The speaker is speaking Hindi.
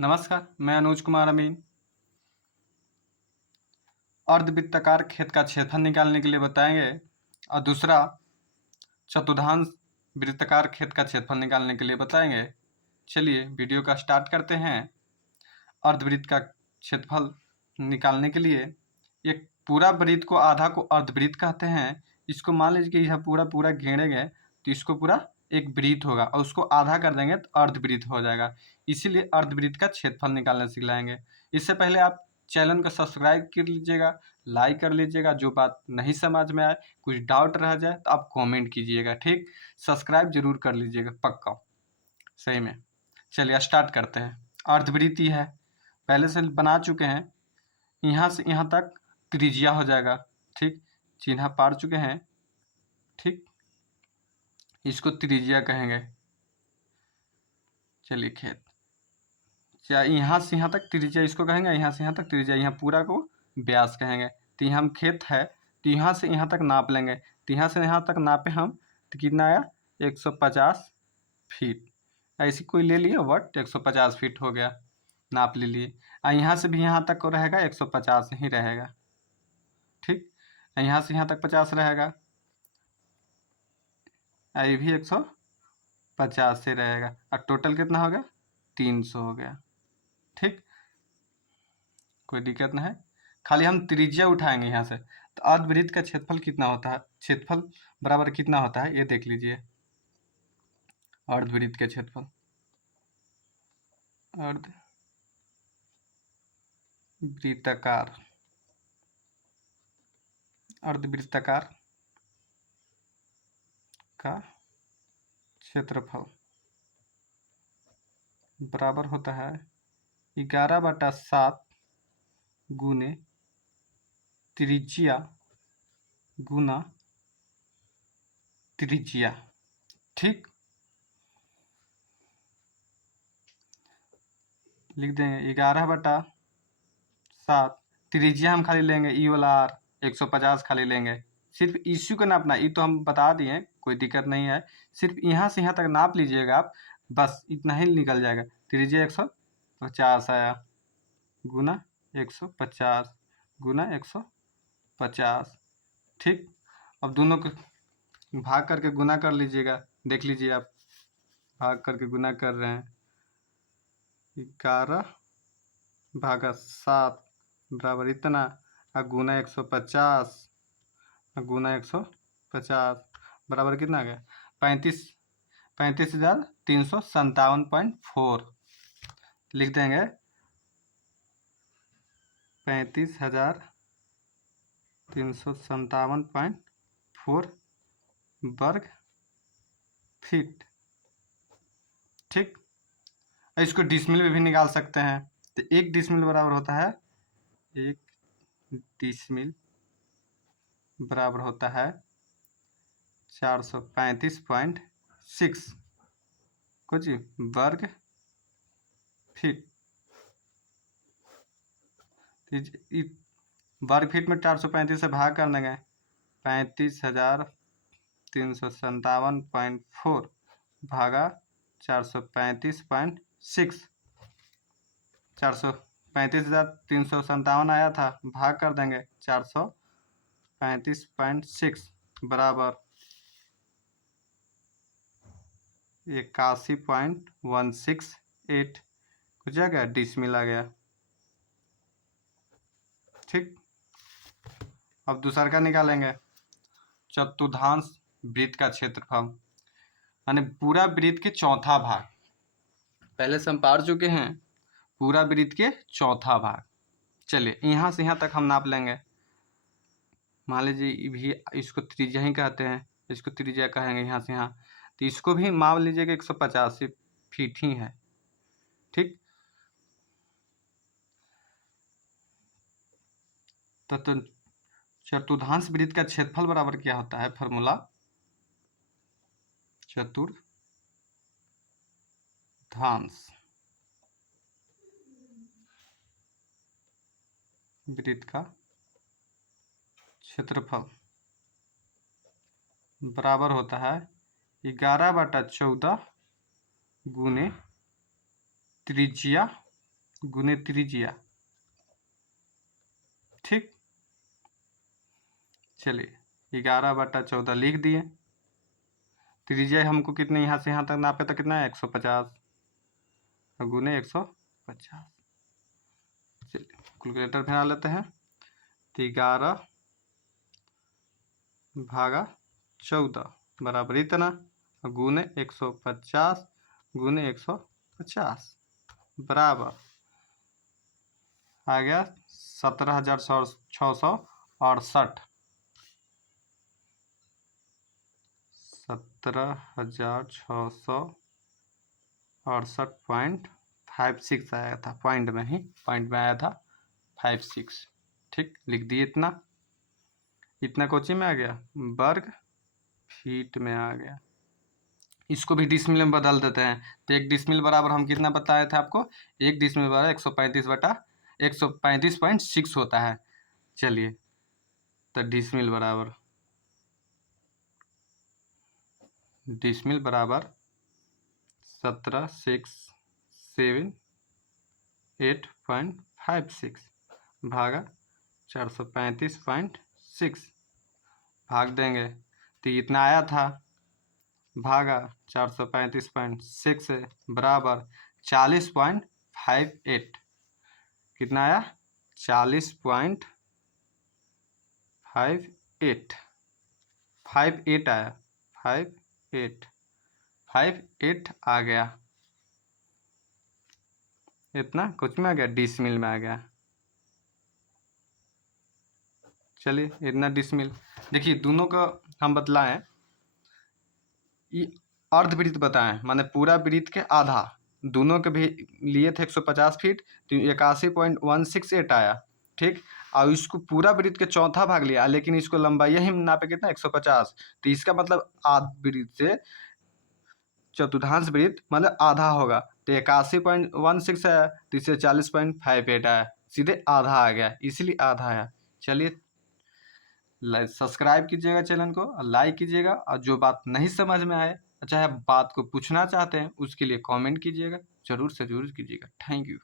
नमस्कार, मैं अनुज कुमार अमीन। अर्धवृत्ताकार खेत का क्षेत्रफल निकालने के लिए बताएंगे और दूसरा चतुर्थांश वृत्ताकार खेत का क्षेत्रफल निकालने के लिए बताएंगे। चलिए वीडियो का स्टार्ट करते हैं। अर्धवृत्त का क्षेत्रफल निकालने के लिए एक पूरा वृत्त को आधा को अर्धवृत्त कहते हैं। इसको मान लीजिए कि यह पूरा पूरा घेरेंगे तो इसको पूरा एक वृत्त होगा और उसको आधा कर देंगे तो अर्धवृत्त हो जाएगा। इसीलिए अर्धवृत्त का क्षेत्रफल निकालना सिखलाएंगे। इससे पहले आप चैनल को सब्सक्राइब कर लीजिएगा, लाइक कर लीजिएगा। जो बात नहीं समझ में आए, कुछ डाउट रह जाए तो आप कमेंट कीजिएगा, ठीक। सब्सक्राइब जरूर कर लीजिएगा, पक्का, सही में। चलिए स्टार्ट करते हैं। अर्धवृत्त है, पहले से बना चुके हैं। यहाँ से यहाँ तक त्रिज्या हो जाएगा, ठीक। चिन्ह पार चुके हैं, ठीक। इसको त्रिज्या कहेंगे। चलिए खेत, यहाँ से यहाँ तक त्रिज्या इसको कहेंगे, यहाँ से यहाँ तक त्रिज्या, यहाँ पूरा को व्यास कहेंगे। तो यहाँ हम खेत है तो यहाँ से यहाँ तक नाप लेंगे। तो यहाँ से यहाँ तक नापे हम तो कितना आया 150 फीट। ऐसी कोई ले लिए वर्ड 150 फीट हो गया, नाप ले लिए। और यहाँ से भी यहाँ तक को रहेगा 150 ही रहेगा, ठीक। यहाँ से यहाँ तक 50 रहेगा, ये भी 150 से रहेगा और टोटल कितना हो गया 300 हो गया, ठीक। कोई दिक्कत नहीं है, खाली हम त्रिज्या उठाएंगे यहाँ से। तो अर्धवृत्त का क्षेत्रफल कितना होता है, क्षेत्रफल बराबर कितना होता है ये देख लीजिए। अर्धवृत्त के क्षेत्रफल, अर्धवृत्ताकार, अर्धवृत्ताकार का क्षेत्रफल बराबर होता है 11/7 गुने त्रिज्या गुना त्रिज्या, ठीक। लिख देंगे 11/7। त्रिज्या हम खाली लेंगे ई वाला आर 150 खाली लेंगे। सिर्फ इश्यू का नापना, ये तो हम बता दिए, कोई दिक्कत नहीं है। सिर्फ यहाँ से यहाँ तक नाप लीजिएगा आप, बस इतना ही निकल जाएगा। त्रिज्या 150 आया गुना 150 गुना 150, ठीक। अब दोनों को भाग करके गुना कर लीजिएगा, देख लीजिए आप, भाग करके गुना कर रहे हैं। 11/7 बराबर इतना, और गुना 150 गुना 150 बराबर कितना आ गया 35,357.4। लिख देंगे 35,357.4 वर्ग फीट, ठीक। इसको डिसमिल में भी निकाल सकते हैं। तो 1 डिसमिल बराबर होता है 1 डिसमिल बराबर होता है 435.6 कुछ वर्ग फीट। वर्ग फीट में 435 से भाग कर देंगे, 35,357.4 भागा 435.6। 435,357 आया था, भाग कर देंगे 435.6 बराबर 81.168 हो जाएगा, डिसमिल आ गया, ठीक। अब दूसरा का निकालेंगे। चतुर्थांश वृत्त का क्षेत्रफल यानी पूरा वृत्त के चौथा भाग, पहले से हम पढ़ चुके हैं। पूरा वृत्त के चौथा भाग, चलिए यहाँ से यहाँ तक हम नाप लेंगे। मान लीजिए भी इसको त्रिज्या ही कहते हैं, इसको त्रिज्या कहेंगे यहाँ से यहाँ। तो इसको भी मान लीजिएगा 150 फीट ही है, ठीक। तो चतुर्थांश वृत्त का क्षेत्रफल बराबर क्या होता है, फॉर्मूला चतुर्थांश वृत्त का क्षेत्रफल बराबर होता है 11/14 गुने त्रिज्या गुने त्रिज्या। ठीक, चलिए 11/14 लिख दिए। त्रिज्या हमको कितने यहाँ से यहाँ तक नापे तो कितना है 150 गुने 150। चलिए कैलकुलेटर बना लेते हैं। तो 11/14 बराबर इतना गुने 150 गुने 150 बराबर आ गया 17,668। 17,668.56 आया था, पॉइंट में आया था 56। ठीक, लिख दिए इतना कोची में आ गया, वर्ग फीट में आ गया। इसको भी डिसमिल में बदल देते हैं। तो 1 डिसमिल बराबर हम कितना बताए थे आपको, 1 डिसमिल बराबर 135/135.6 होता है। चलिए तो डिसमिल बराबर 17,678.56 भागा 435.6 भाग देंगे तो इतना आया था, भागा 435.6 से बराबर 40.58। कितना आया 40.58 आया 58 आ गया। इतना कुछ में आ गया, डिसमिल में आ गया। चलिए इतना डिसमिल। देखिए दोनों का हम बतलाएं, ये अर्धवृत्त बताएं माने पूरा वृत्त के आधा, दोनों के भी लिए थे 150 फीट तो 81.168 आया। ठीक, और इसको पूरा वृत्त के चौथा भाग लिया, लेकिन इसको लंबाई ही नापे कितना 150। तो इसका मतलब आध वृत्त से चतुर्थांश वृत्त मतलब आधा होगा। तो 81.16 आया तो इससे 40.58 आया, सीधे आधा आ गया, इसलिए आधा आया। चलिए सब्सक्राइब कीजिएगा चैनल को, लाइक कीजिएगा, और जो बात नहीं समझ में आए चाहे बात को पूछना चाहते हैं उसके लिए कमेंट कीजिएगा, जरूर से जरूर कीजिएगा। Thank you.